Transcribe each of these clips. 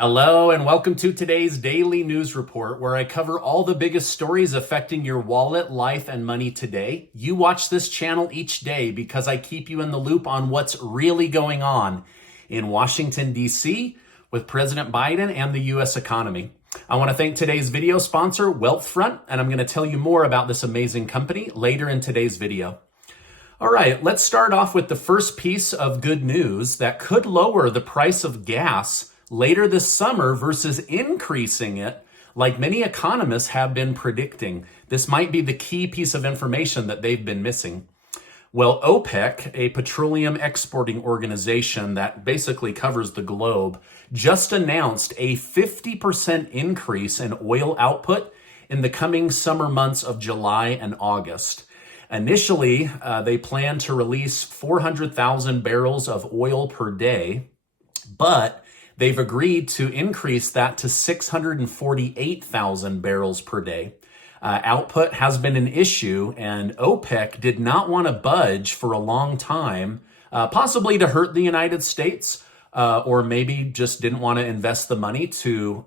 Hello, and welcome to today's daily news report where I cover all the biggest stories affecting your wallet, life, and money today. You watch this channel each day because I keep you in the loop on what's really going on in Washington, D.C. with President Biden and the U.S. economy. I want to thank today's video sponsor, Wealthfront, and I'm going to tell you more about this amazing company later in today's video. All right, let's start off with the first piece of good news that could lower the price of gas later this summer versus increasing it like many economists have been predicting. This might be the key piece of information that they've been missing. Well, OPEC, a petroleum exporting organization that basically covers the globe, just announced a 50% increase in oil output in the coming summer months of July and August. Initially, they plan to release 400,000 barrels of oil per day, but they've agreed to increase that to 648,000 barrels per day. Output has been an issue, and OPEC did not want to budge for a long time, possibly to hurt the United States, or maybe just didn't want to invest the money to,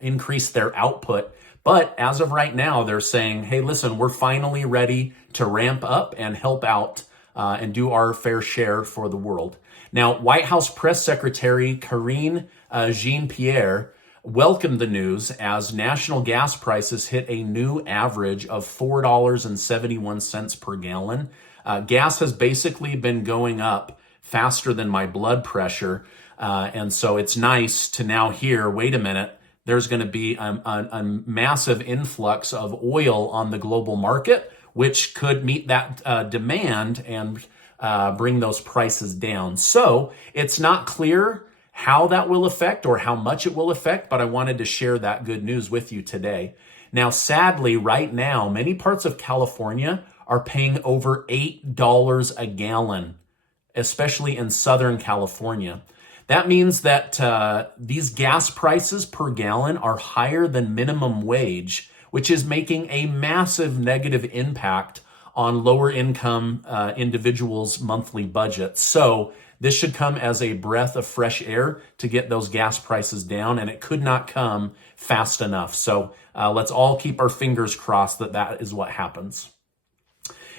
increase their output. But as of right now, they're saying, hey, listen, we're finally ready to ramp up and help out and do our fair share for the world. Now, White House Press Secretary Karine Jean-Pierre welcomed the news as national gas prices hit a new average of $4.71 per gallon. Gas has basically been going up faster than my blood pressure. And so it's nice to now hear, wait a minute, there's going to be a massive influx of oil on the global market, which could meet that demand and bring those prices down. So it's not clear how that will affect or how much it will affect, but I wanted to share that good news with you today. Now, sadly, right now, many parts of California are paying over $8 a gallon, especially in Southern California. That means that these gas prices per gallon are higher than minimum wage, which is making a massive negative impact on lower income individuals' monthly budgets. So this should come as a breath of fresh air to get those gas prices down, and it could not come fast enough. So let's all keep our fingers crossed that that is what happens.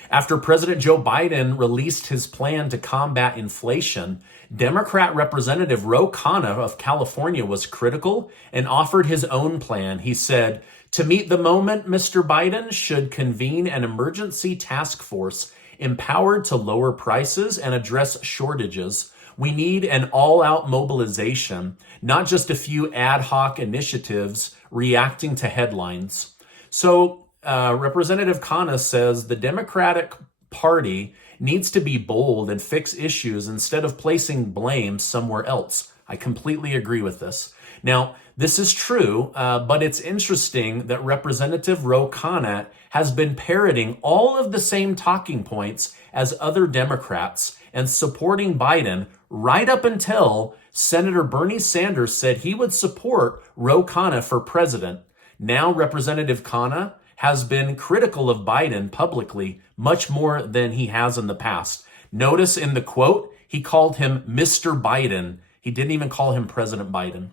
After President Joe Biden released his plan to combat inflation, Democrat Representative Ro Khanna of California was critical and offered his own plan. He said, "To meet the moment, Mr. Biden should convene an emergency task force empowered to lower prices and address shortages. We need an all-out mobilization, not just a few ad hoc initiatives reacting to headlines." So Representative Khanna says the Democratic Party needs to be bold and fix issues instead of placing blame somewhere else. I completely agree with this. Now, this is true, but it's interesting that Representative Ro Khanna has been parroting all of the same talking points as other Democrats and supporting Biden right up until Senator Bernie Sanders said he would support Ro Khanna for president. Now, Representative Khanna has been critical of Biden publicly much more than he has in the past. Notice in the quote, he called him Mr. Biden. He didn't even call him President Biden.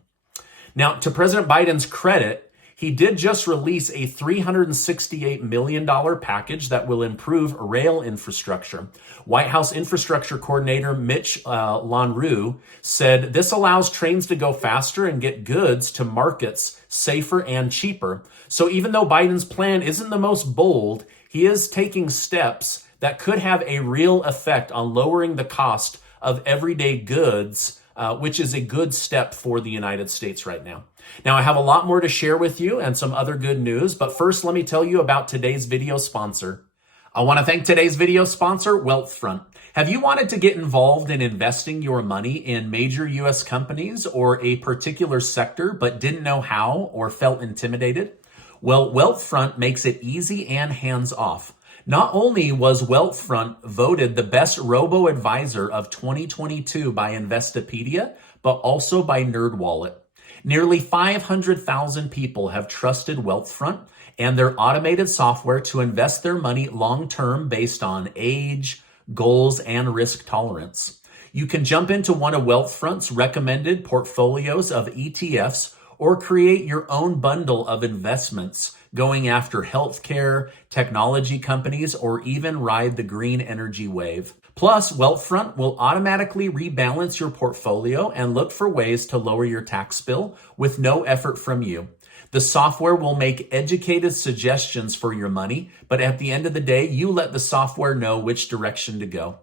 Now, to President Biden's credit, he did just release a $368 million package that will improve rail infrastructure. White House Infrastructure Coordinator Mitch Lanrue said this allows trains to go faster and get goods to markets safer and cheaper. So even though Biden's plan isn't the most bold, he is taking steps that could have a real effect on lowering the cost of everyday goods, which is a good step for the United States right now. Now, I have a lot more to share with you and some other good news, but first let me tell you about today's video sponsor. I want to thank today's video sponsor, Wealthfront. Have you wanted to get involved in investing your money in major U.S. companies or a particular sector but didn't know how or felt intimidated? Well, Wealthfront makes it easy and hands-off. Not only was Wealthfront voted the best robo-advisor of 2022 by Investopedia, but also by NerdWallet. Nearly 500,000 people have trusted Wealthfront and their automated software to invest their money long-term based on age, goals, and risk tolerance. You can jump into one of Wealthfront's recommended portfolios of ETFs or create your own bundle of investments going after healthcare, technology companies, or even ride the green energy wave. Plus, Wealthfront will automatically rebalance your portfolio and look for ways to lower your tax bill with no effort from you. The software will make educated suggestions for your money, but at the end of the day, you let the software know which direction to go.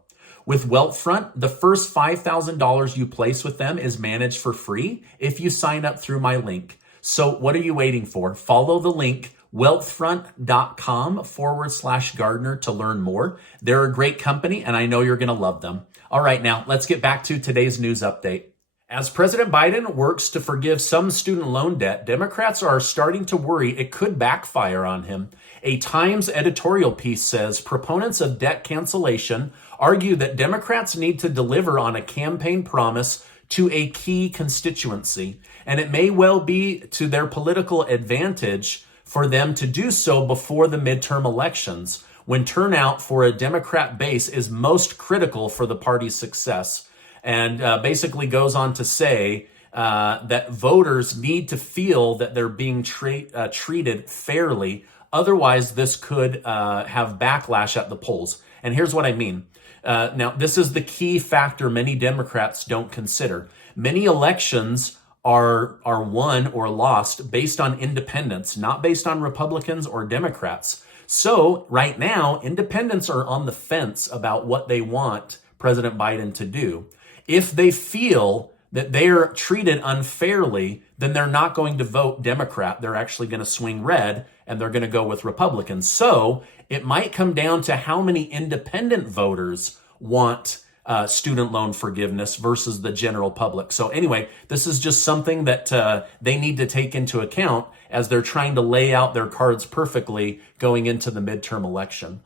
With Wealthfront, the first $5,000 you place with them is managed for free if you sign up through my link. So what are you waiting for? Follow the link wealthfront.com/Gardner to learn more. They're a great company and I know you're going to love them. All right, now let's get back to today's news update. As President Biden works to forgive some student loan debt, Democrats are starting to worry it could backfire on him. A Times editorial piece says proponents of debt cancellation argue that Democrats need to deliver on a campaign promise to a key constituency, and it may well be to their political advantage for them to do so before the midterm elections, when turnout for a Democrat base is most critical for the party's success. And basically goes on to say that voters need to feel that they're being treated fairly. Otherwise, this could have backlash at the polls. And here's what I mean. Now, this is the key factor many Democrats don't consider. Many elections are won or lost based on independents, not based on Republicans or Democrats. So right now, independents are on the fence about what they want President Biden to do. If they feel that they're treated unfairly, then they're not going to vote Democrat. They're actually going to swing red and they're going to go with Republicans. So it might come down to how many independent voters want student loan forgiveness versus the general public. So anyway, this is just something that they need to take into account as they're trying to lay out their cards perfectly going into the midterm election.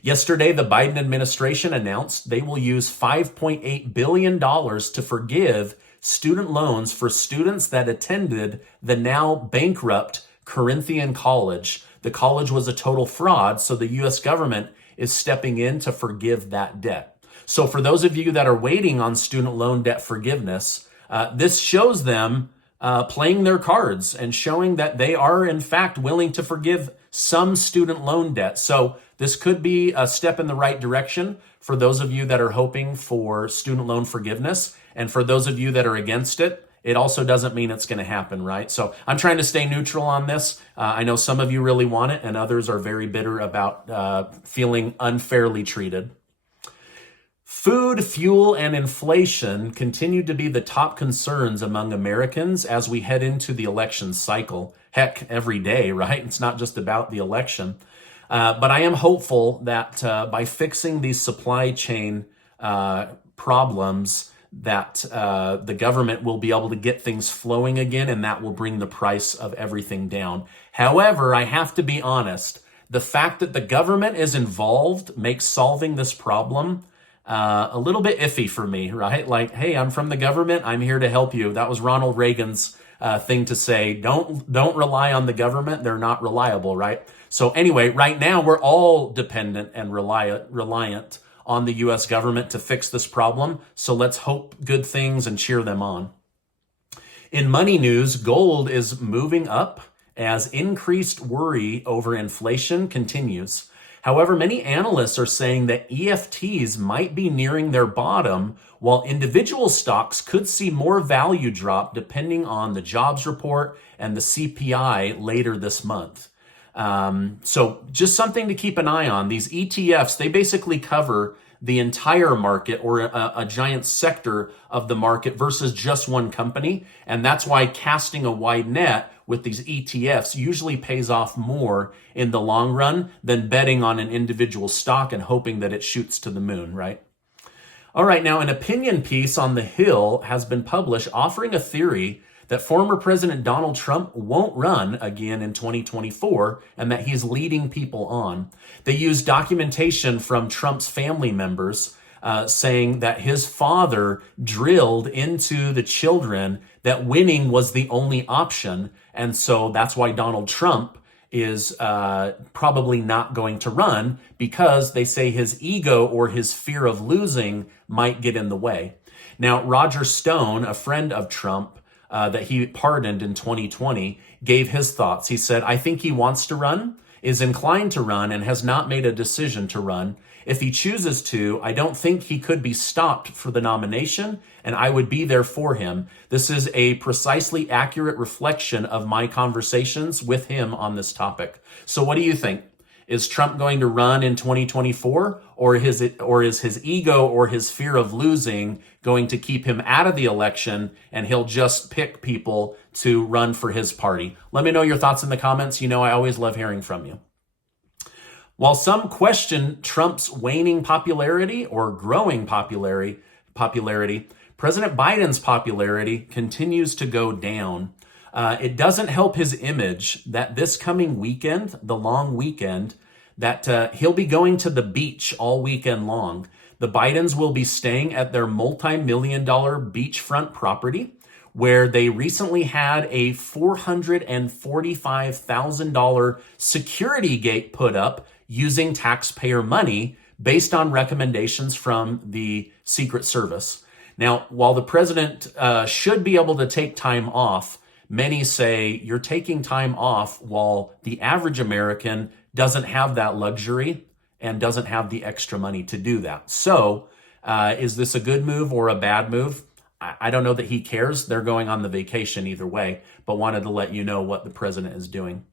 Yesterday, the Biden administration announced they will use $5.8 billion to forgive student loans for students that attended the now bankrupt Corinthian College. The college was a total fraud, so the U.S. government is stepping in to forgive that debt. So for those of you that are waiting on student loan debt forgiveness, this shows them playing their cards and showing that they are, in fact, willing to forgive some student loan debt. So this could be a step in the right direction for those of you that are hoping for student loan forgiveness. And for those of you that are against it, it also doesn't mean it's going to happen, right? So I'm trying to stay neutral on this. I know some of you really want it and others are very bitter about feeling unfairly treated. Food, fuel, and inflation continue to be the top concerns among Americans as we head into the election cycle. Heck, every day, right? It's not just about the election. But I am hopeful that by fixing these supply chain problems, that the government will be able to get things flowing again, and that will bring the price of everything down. However, I have to be honest. The fact that the government is involved makes solving this problem a little bit iffy for me, right? Like, hey, I'm from the government. I'm here to help you. That was Ronald Reagan's thing to say. Don't rely on the government. They're not reliable, right? So anyway, right now we're all dependent and reliant on the U.S. government to fix this problem. So let's hope good things and cheer them on. In money news, gold is moving up as increased worry over inflation continues. However, many analysts are saying that EFTs might be nearing their bottom, while individual stocks could see more value drop depending on the jobs report and the CPI later this month. So just something to keep an eye on. These ETFs, they basically cover the entire market or a giant sector of the market versus just one company. And that's why casting a wide net with these ETFs usually pays off more in the long run than betting on an individual stock and hoping that it shoots to the moon, right? All right, now an opinion piece on the Hill has been published offering a theory that former President Donald Trump won't run again in 2024 and that he's leading people on. They use documentation from Trump's family members saying that his father drilled into the children that winning was the only option. And so that's why Donald Trump is probably not going to run because they say his ego or his fear of losing might get in the way. Now, Roger Stone, a friend of Trump that he pardoned in 2020, gave his thoughts. He said, I think he wants to run, is inclined to run, and has not made a decision to run. If he chooses to, I don't think he could be stopped for the nomination, and I would be there for him. This is a precisely accurate reflection of my conversations with him on this topic. So what do you think? Is Trump going to run in 2024, or is his ego or his fear of losing going to keep him out of the election and he'll just pick people to run for his party? Let me know your thoughts in the comments. You know, I always love hearing from you. While some question Trump's waning popularity or growing popularity, President Biden's popularity continues to go down. It doesn't help his image that this coming weekend, the long weekend, that he'll be going to the beach all weekend long. The Bidens will be staying at their multi-million-dollar beachfront property, where they recently had a $445,000 security gate put up using taxpayer money based on recommendations from the Secret Service. Now, while the president should be able to take time off, many say you're taking time off while the average American doesn't have that luxury and doesn't have the extra money to do that. So is this a good move or a bad move? I don't know that he cares. They're going on the vacation either way, but wanted to let you know what the president is doing.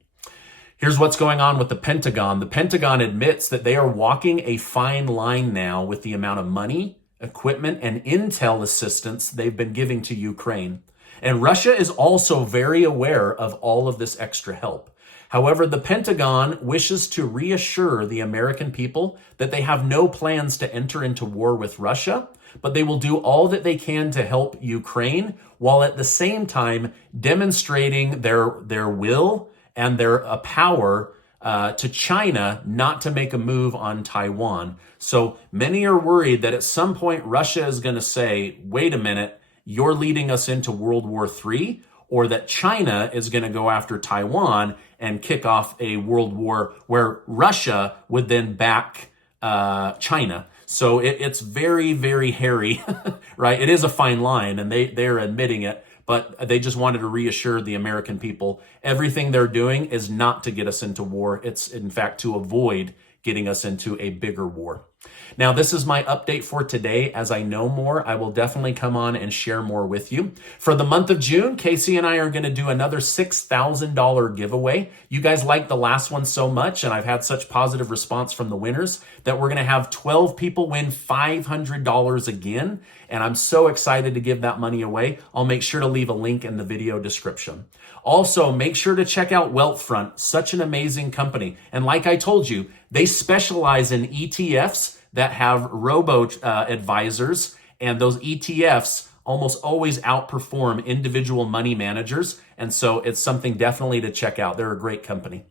Here's what's going on with the Pentagon. The Pentagon admits that they are walking a fine line now with the amount of money, equipment, and intel assistance they've been giving to Ukraine. And Russia is also very aware of all of this extra help. However, the Pentagon wishes to reassure the American people that they have no plans to enter into war with Russia, but they will do all that they can to help Ukraine, while at the same time demonstrating their will and their power to China not to make a move on Taiwan. So many are worried that at some point Russia is going to say, wait a minute, you're leading us into World War III, or that China is going to go after Taiwan and kick off a world war where Russia would then back China. So it's very, very hairy, right? It is a fine line, and they're admitting it, but they just wanted to reassure the American people everything they're doing is not to get us into war. It's, in fact, to avoid getting us into a bigger war. Now, this is my update for today. As I know more, I will definitely come on and share more with you. For the month of June, Casey and I are going to do another $6,000 giveaway. You guys liked the last one so much, and I've had such positive response from the winners that we're going to have 12 people win $500 again. And I'm so excited to give that money away. I'll make sure to leave a link in the video description. Also, make sure to check out Wealthfront, such an amazing company. And like I told you, they specialize in ETFs that have robo-advisors, and those ETFs almost always outperform individual money managers. And so it's something definitely to check out. They're a great company.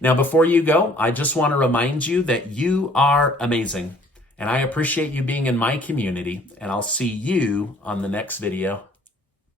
Now, before you go, I just want to remind you that you are amazing. And I appreciate you being in my community. And I'll see you on the next video.